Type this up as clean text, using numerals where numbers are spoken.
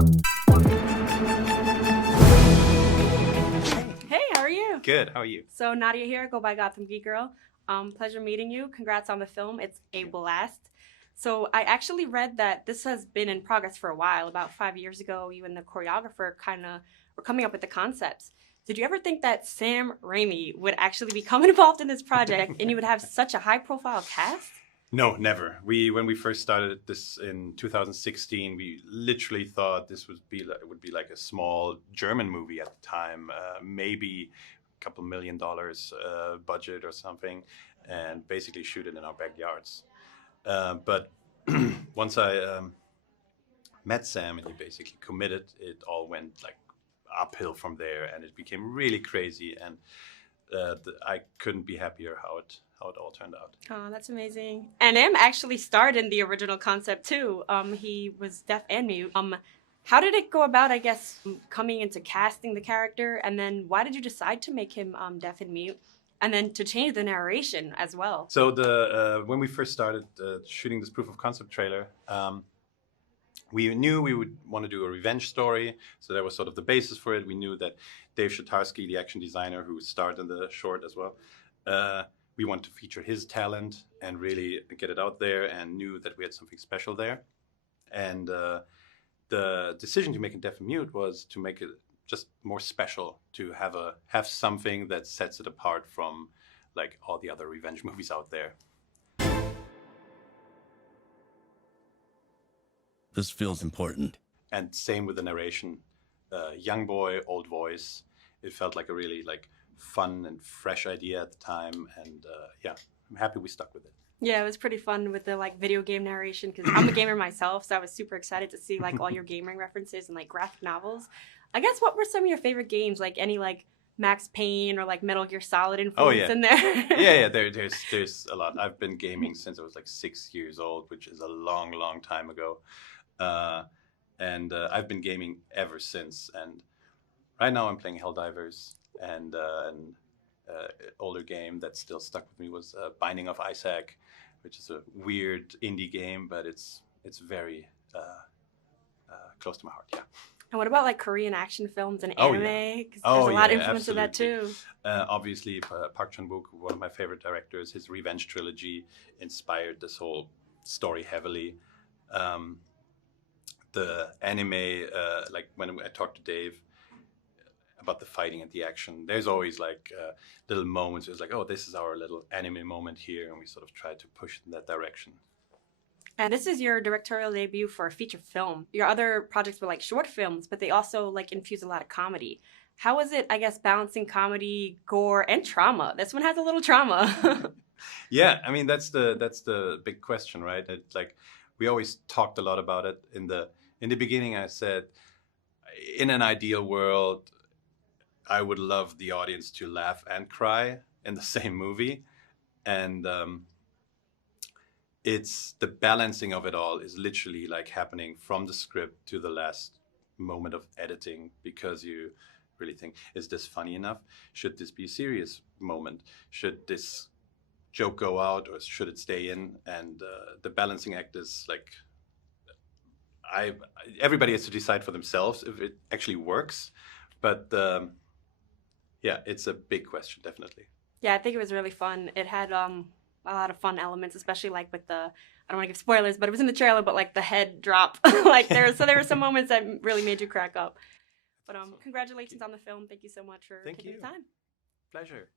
Hey, how are you? Good, how are you? So Nadia here, go by Gothamgeekgirl. Pleasure meeting you. Congrats on the film. It's a blast. So I actually read that this has been in progress for a while. About 5 years ago, you and the choreographer kind of were coming up with the concepts. Did you ever think that Sam Raimi would actually become involved in this project and you would have such a high-profile cast? No, never. When we first started this in 2016, we literally thought this would be like a small German movie at the time, maybe a couple $1 million budget or something, and basically shoot it in our backyards. But once I met Sam and he basically committed, it all went like uphill from there, and it became really crazy. And I couldn't be happier how it all turned out. Oh, that's amazing. And Em actually starred in the original concept too. He was deaf and mute. How did it go about, I guess, coming into casting the character, and then why did you decide to make him deaf and mute? And then to change the narration as well. So when we first started shooting this proof of concept trailer, we knew we would want to do a revenge story. So that was sort of the basis for it. We knew that Dawid Szatarski, the action designer who starred in the short as well, we wanted to feature his talent and really get it out there, and knew that we had something special there. And the decision to make it deaf and mute was to make it just more special, to have something that sets it apart from like all the other revenge movies out there. This feels important. And same with the narration, young boy, old voice. It felt like a really like fun and fresh idea at the time, and yeah, I'm happy we stuck with it. Yeah, it was pretty fun with the like video game narration, because I'm a gamer myself, so I was super excited to see like all your gaming references and like graphic novels. I guess, what were some of your favorite games? Like any like Max Payne or like Metal Gear Solid influence in there? yeah, there's a lot. I've been gaming since I was like 6 years old, which is a long, long time ago. And I've been gaming ever since. And right now I'm playing Helldivers, and an older game that still stuck with me was Binding of Isaac, which is a weird indie game, but it's very close to my heart, yeah. And what about like Korean action films and anime? Because there's a lot of influence of that too. Obviously, Park Chan-wook, one of my favorite directors, his Revenge trilogy inspired this whole story heavily. The anime, like when I talked to Dave about the fighting and the action, there's always like little moments. It's like, oh, this is our little anime moment here, and we sort of try to push in that direction. And this is your directorial debut for a feature film. Your other projects were like short films, but they also like infuse a lot of comedy. How was it, I guess, balancing comedy, gore, and trauma? This one has a little trauma. Yeah, I mean that's the big question, right? It's like we always talked a lot about it in the beginning. I said, in an ideal world, I would love the audience to laugh and cry in the same movie, and it's the balancing of it all is literally like happening from the script to the last moment of editing, because you really think, is this funny enough? Should this be a serious moment? Should this joke go out, or should it stay in? And the balancing act is like, everybody has to decide for themselves if it actually works. But yeah, it's a big question, definitely. Yeah, I think it was really fun. It had a lot of fun elements, especially like with the, I don't want to give spoilers, but it was in the trailer, but like the head drop, like there were some moments that really made you crack up. But congratulations on the film. Thank you so much for taking the time. Pleasure.